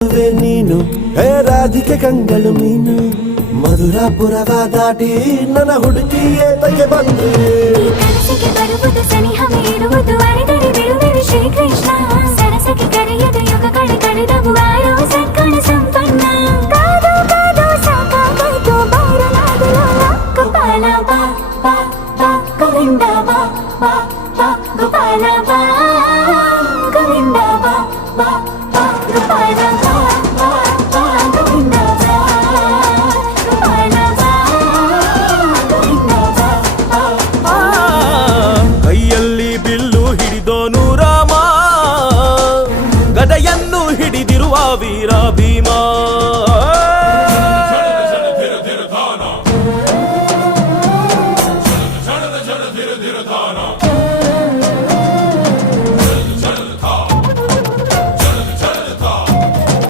నువ్వే ನೀನು ಹೇ ರಾಧಿಕೆ ಕಂಗಳು ಮೀನು ಮಧುರಾಪುರವ ದಾಟಿ ನನ್ನ ಹುಡುಕಿ ಏತಗೆ ಬಂದು ಈ ಕನಸಿಗೆ ಬರುವುದು ಸನಿಹ ಇರುವುದು ಅರೆದರೆ ಬಿಡುವೆನು ಶ್ರೀಕೃಷ್ಣ ಸರಸಕ್ಕೆ ಕರೆಯದ ಯುಗಗಳು ಕಳೆದವು ಆರೋ ಸಕ್ಕಣ ಸಂಪನ್ನ ಕಾದು ಕಾದು ಸಾಕಾಗೋಯ್ತು ಬಾರಲಾಗಲ ಗೋಪಾಲ ಬಾ ಬಾ ಬಾ ಗೋವಿಂದ ಬಾ ಬಾ ಬಾ ಗೋಪಾಲ ಬಾ ಗೋವಿಂದ ಬಾ ಬಾ ಗದೆಯನ್ನು ಹಿಡಿದಿರುವ ವೀರ ಭೀಮ